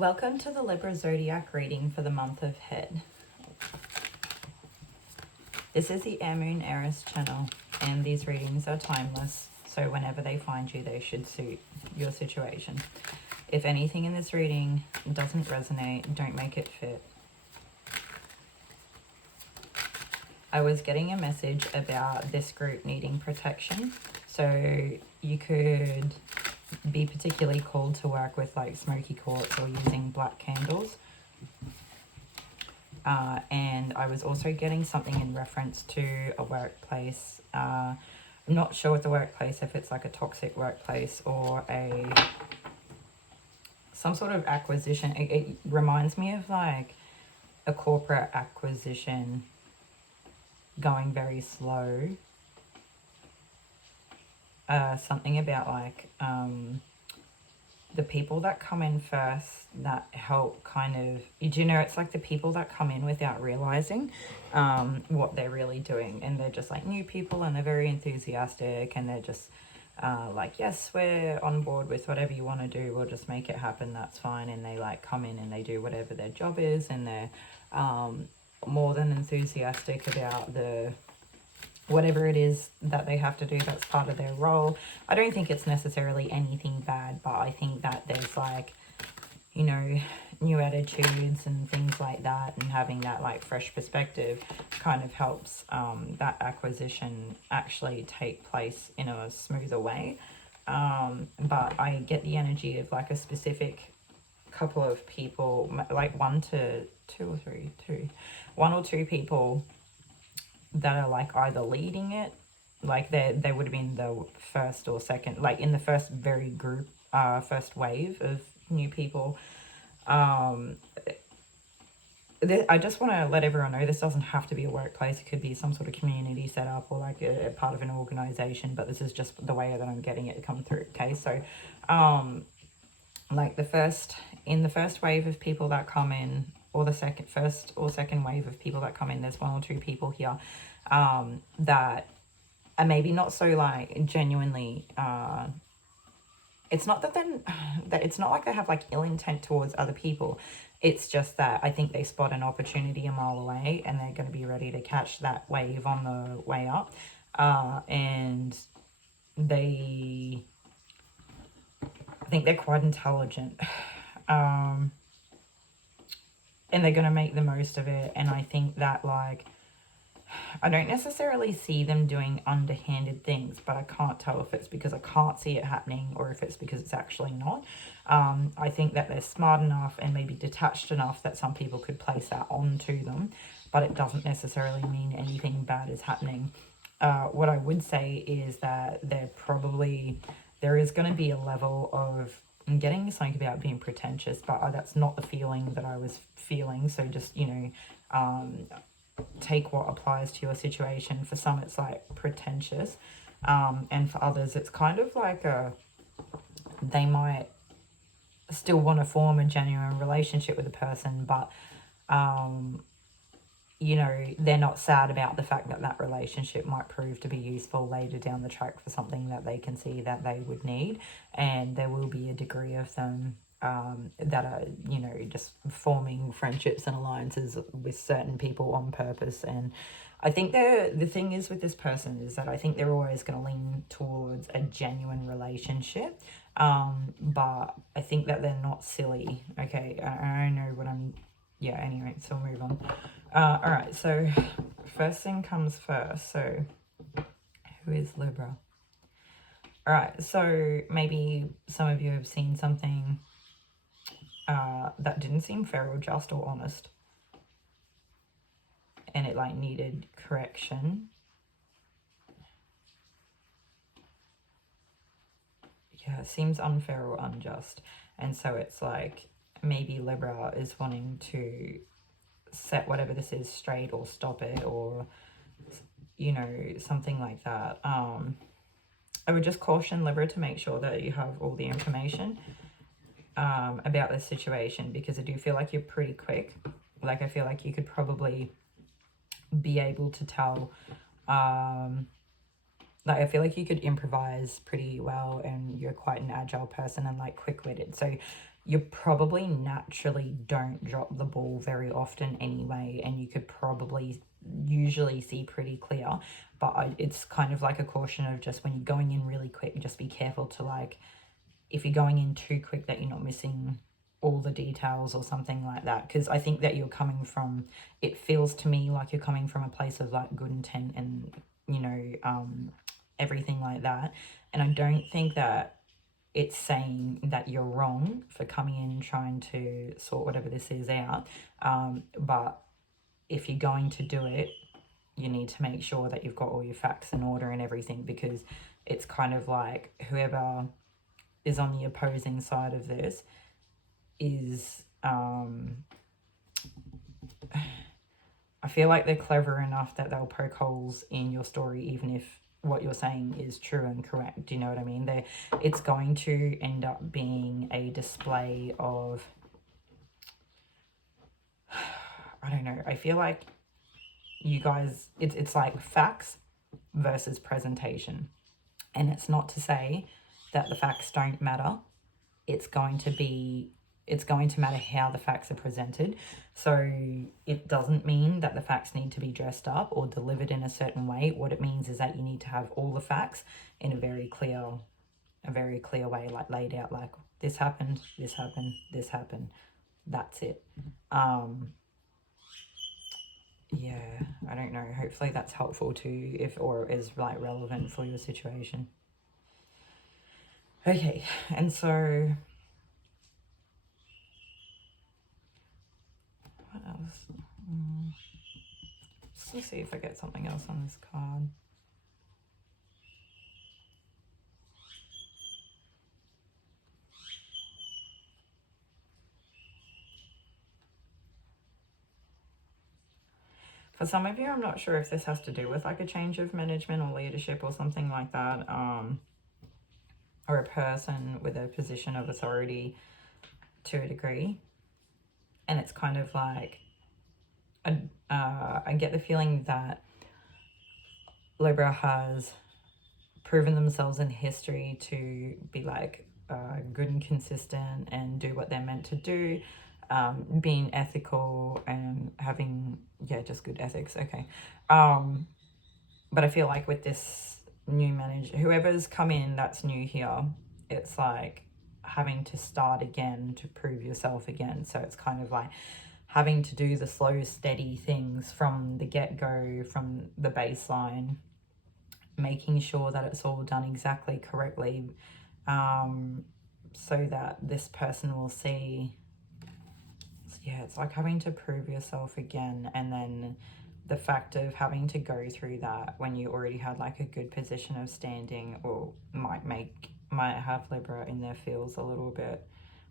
Welcome to the Libra Zodiac reading for the month of Head. This is the Air Moon Eris channel, and these readings are timeless, so whenever they find you, they should suit your situation. If anything in this reading doesn't resonate, don't make it fit. I was getting a message about this group needing protection, so you could be particularly called to work with like smoky quartz or using black candles. And I was also getting something in reference to a workplace. I'm not sure with the workplace if it's like a toxic workplace or some sort of acquisition. It reminds me of like a corporate acquisition going very slow. Something about like the people that come in first that help kind of, do you know, it's like the people that come in without realizing what they're really doing, and they're just like new people and they're very enthusiastic and they're just like, yes, we're on board with whatever you want to do, we'll just make it happen, that's fine. And they like come in and they do whatever their job is, and they're more than enthusiastic about the whatever it is that they have to do that's part of their role. I don't think it's necessarily anything bad, but I think that there's like, you know, new attitudes and things like that, and having that like fresh perspective kind of helps that acquisition actually take place in a smoother way. But I get the energy of like a specific couple of people, like one or two people that are like either leading it, like they would have been the first or second, like in the first first wave of new people. I just want to let everyone know this doesn't have to be a workplace. It could be some sort of community setup or like a part of an organization, but this is just the way that I'm getting it to come through. Okay, so like in the first wave of people that come in, or the first or second wave of people that come in, there's one or two people here that are maybe not so like genuinely it's not that then that it's not like they have like ill intent towards other people. It's just that I think they spot an opportunity a mile away and they're going to be ready to catch that wave on the way up. And I think they're quite intelligent. And they're going to make the most of it. And I think that like, I don't necessarily see them doing underhanded things, but I can't tell if it's because I can't see it happening or if it's because it's actually not. I think that they're smart enough and maybe detached enough that some people could place that onto them, but it doesn't necessarily mean anything bad is happening. What I would say is that there is going to be a level of, I'm getting something about being pretentious, but that's not the feeling that I was feeling. So just, you know, take what applies to your situation. For some, it's like pretentious. And for others, it's kind of like they might still want to form a genuine relationship with a person, but, you know, they're not sad about the fact that that relationship might prove to be useful later down the track for something that they can see that they would need. And there will be a degree of them that are, you know, just forming friendships and alliances with certain people on purpose. And I think the thing is with this person is that I think they're always going to lean towards a genuine relationship. But I think that they're not silly. Okay, I know what I'm... Yeah, anyway, so we'll move on. All right, so first thing comes first. So who is Libra? All right, so maybe some of you have seen something that didn't seem fair or just or honest, and it like needed correction. Yeah, it seems unfair or unjust. And so it's like maybe Libra is wanting to set whatever this is straight or stop it, or, you know, something like that. I would just caution Libra to make sure that you have all the information about this situation, because I do feel like you're pretty quick. Like I feel like you could probably be able to tell, like I feel like you could improvise pretty well, and you're quite an agile person and like quick-witted. So you probably naturally don't drop the ball very often anyway, and you could probably usually see pretty clear, but it's kind of like a caution of just when you're going in really quick, just be careful to, like, if you're going in too quick, that you're not missing all the details or something like that, because I think that you're coming from, it feels to me like you're coming from a place of like good intent and, you know, everything like that, and I don't think that it's saying that you're wrong for coming in and trying to sort whatever this is out, but if you're going to do it, you need to make sure that you've got all your facts in order and everything, because it's kind of like whoever is on the opposing side of this is, I feel like they're clever enough that they'll poke holes in your story, even if what you're saying is true and correct. Do you know what I mean? It's going to end up being a display of, I don't know, I feel like you guys, it's like facts versus presentation. And it's not to say that the facts don't matter. It's going to matter how the facts are presented. So it doesn't mean that the facts need to be dressed up or delivered in a certain way. What it means is that you need to have all the facts in a very clear way, like laid out, like this happened, this happened, this happened. That's it. Yeah, I don't know. Hopefully that's helpful too, or is like relevant for your situation. Okay, and so what else? Let's see if I get something else on this card. For some of you, I'm not sure if this has to do with like a change of management or leadership or something like that, or a person with a position of authority to a degree. And it's kind of like, I get the feeling that Libra has proven themselves in history to be like good and consistent and do what they're meant to do, being ethical and having, yeah, just good ethics. Okay. But I feel like with this new manager, whoever's come in that's new here, it's like having to start again to prove yourself again. So it's kind of like having to do the slow, steady things from the get-go, from the baseline, making sure that it's all done exactly correctly, so that this person will see. Yeah, it's like having to prove yourself again, and then the fact of having to go through that when you already had like a good position of standing, or might have Libra in their feels a little bit,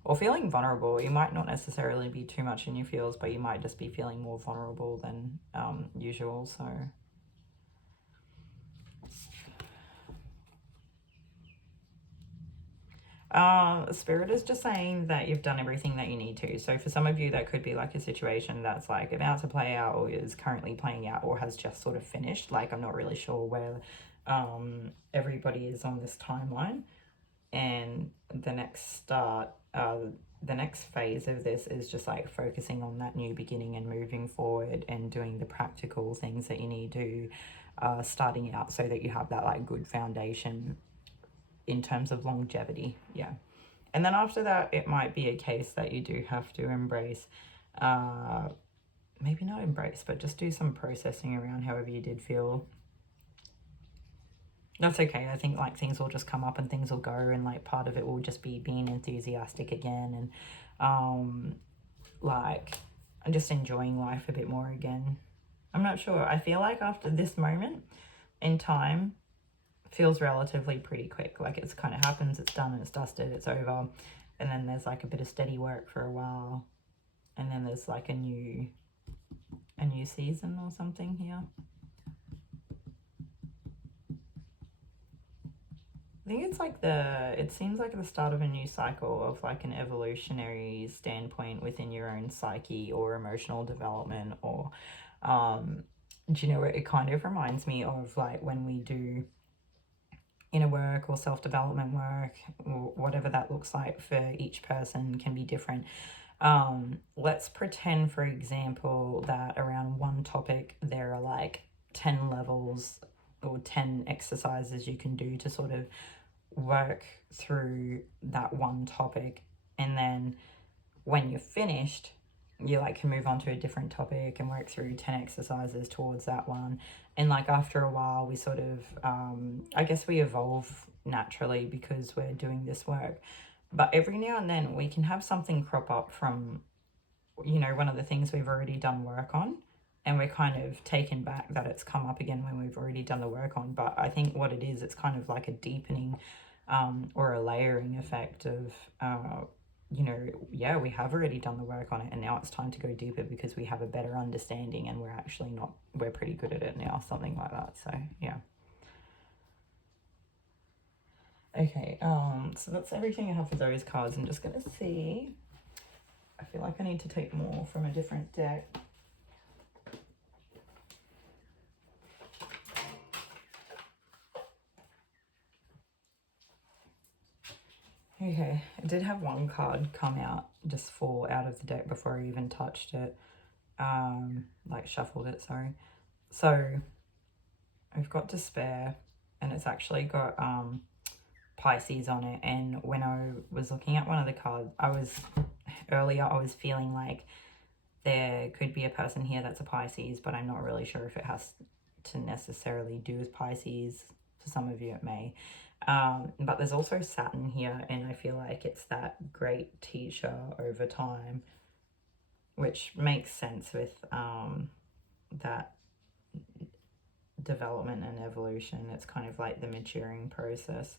or feeling vulnerable. You might not necessarily be too much in your feels, but you might just be feeling more vulnerable than usual. So Spirit is just saying that you've done everything that you need to. So for some of you, that could be like a situation that's like about to play out, or is currently playing out, or has just sort of finished. Like, I'm not really sure where everybody is on this timeline. And the next phase of this is just like focusing on that new beginning and moving forward and doing the practical things that you need to, starting out, so that you have that like good foundation in terms of longevity. Yeah. And then after that, it might be a case that you do have to embrace, maybe not embrace, but just do some processing around however you did feel. That's okay. I think like things will just come up and things will go, and like part of it will just be being enthusiastic again, and like just enjoying life a bit more again. I'm not sure. I feel like after this moment in time, feels relatively pretty quick. Like, it's kind of happens, it's done, and it's dusted, it's over, and then there's like a bit of steady work for a while, and then there's like a new season or something here. I think it's like it seems like the start of a new cycle of like an evolutionary standpoint within your own psyche or emotional development, or do you know what it kind of reminds me of? Like when we do inner work or self-development work, or whatever that looks like for each person can be different. Let's pretend, for example, that around one topic there are like 10 levels or 10 exercises you can do to sort of work through that one topic, and then when you're finished, you like can move on to a different topic and work through 10 exercises towards that one. And like after a while we sort of I guess we evolve naturally because we're doing this work. But every now and then we can have something crop up from, you know, one of the things we've already done work on, and we're kind of taken back that it's come up again when we've already done the work on. But I think what it is, it's kind of like a deepening or a layering effect of you know, yeah, we have already done the work on it and now it's time to go deeper because we have a better understanding and we're actually not, we're pretty good at it now, something like that. So yeah. Okay, so that's everything I have for those cards. I'm just gonna see, I feel like I need to take more from a different deck. Okay, I did have one card come out, just fall out of the deck before I even touched it, like shuffled it, sorry. So I've got despair, and it's actually got Pisces on it. And when I was looking at one of the cards, I was feeling like there could be a person here that's a Pisces, but I'm not really sure if it has to necessarily do with Pisces. For some of you it may. But there's also Saturn here, and I feel like it's that great teacher over time, which makes sense with that development and evolution. It's kind of like the maturing process.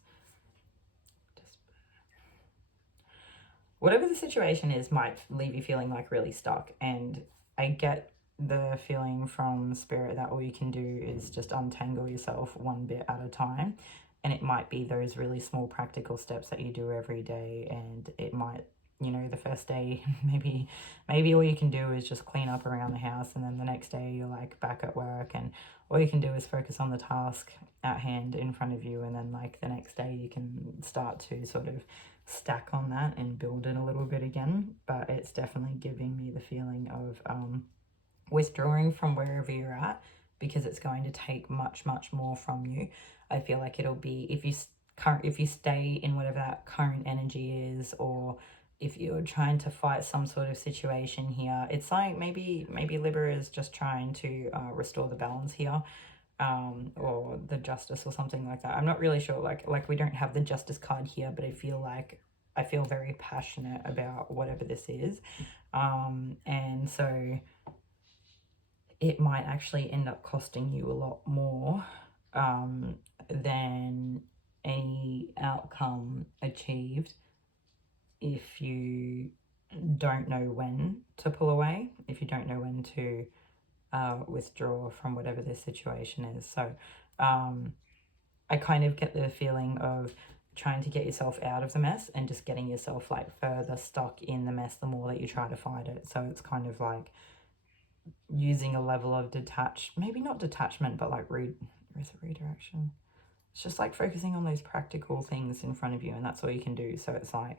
Whatever the situation is might leave you feeling like really stuck, and I get the feeling from Spirit that all you can do is just untangle yourself one bit at a time. And it might be those really small practical steps that you do every day, and it might, you know, the first day maybe all you can do is just clean up around the house, and then the next day you're like back at work and all you can do is focus on the task at hand in front of you, and then like the next day you can start to sort of stack on that and build it a little bit again. But it's definitely giving me the feeling of withdrawing from wherever you're at, because it's going to take much more from you. I feel like it'll be, if you stay in whatever that current energy is, or if you're trying to fight some sort of situation here, it's like maybe Libra is just trying to restore the balance here, or the justice or something like that. I'm not really sure, like we don't have the justice card here, but I feel very passionate about whatever this is, and so it might actually end up costing you a lot more than any outcome achieved if you don't know when to pull away, if you don't know when to withdraw from whatever this situation is. So I kind of get the feeling of trying to get yourself out of the mess and just getting yourself like further stuck in the mess the more that you try to fight it. So it's kind of like using a level of maybe not detachment, but like redirection. It's just like focusing on those practical things in front of you, and that's all you can do. So it's like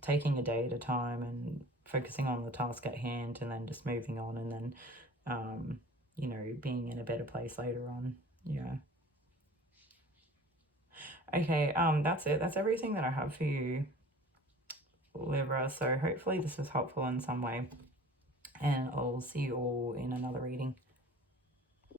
taking a day at a time and focusing on the task at hand, and then just moving on, and then you know, being in a better place later on. Yeah. Okay, that's it. That's everything that I have for you, Libra. So hopefully this was helpful in some way, and I'll see you all in another reading.